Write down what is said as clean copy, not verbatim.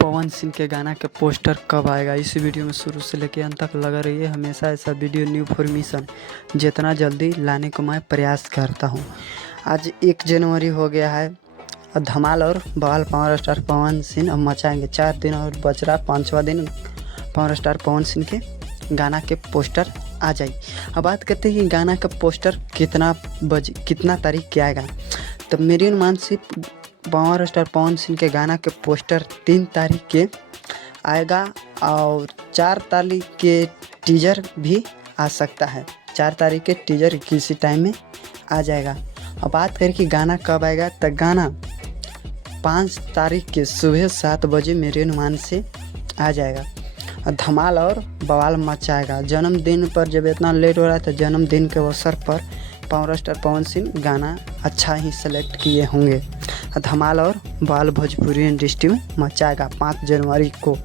पवन सिंह के गाना के पोस्टर कब आएगा। इस वीडियो में शुरू से लेकर अंत तक लगा रहिए। हमेशा ऐसा वीडियो न्यू इन्फॉर्मेशन जितना जल्दी लाने को मैं प्रयास करता हूँ। आज 1 जनवरी हो गया है और धमाल और बवाल पावर स्टार पवन सिंह अब मचाएंगे। 4 दिन और बच रहा, 5वां दिन पावर स्टार पवन सिंह के गाना के पोस्टर आ जाए। अब बात करते हैं कि गाना का पोस्टर कितना तारीख के आएगा। तो मेरे अनुमान से पावर स्टार पवन सिंह के गाना के पोस्टर 3 तारीख के आएगा और 4 तारीख के टीजर भी आ सकता है। 4 तारीख के टीजर किसी टाइम में आ जाएगा। अब बात करें कि गाना कब आएगा, तो गाना 5 तारीख के सुबह 7 बजे मेरे अनुमान से आ जाएगा और धमाल और बवाल मचाएगा। जन्मदिन पर जब इतना लेट हो रहा था, जन्मदिन के अवसर पर पावर स्टार पवन सिंह गाना अच्छा ही सेलेक्ट किए होंगे। धमाल और बवाल भोजपुरी इंडस्ट्री में मचाएगा 5 जनवरी को।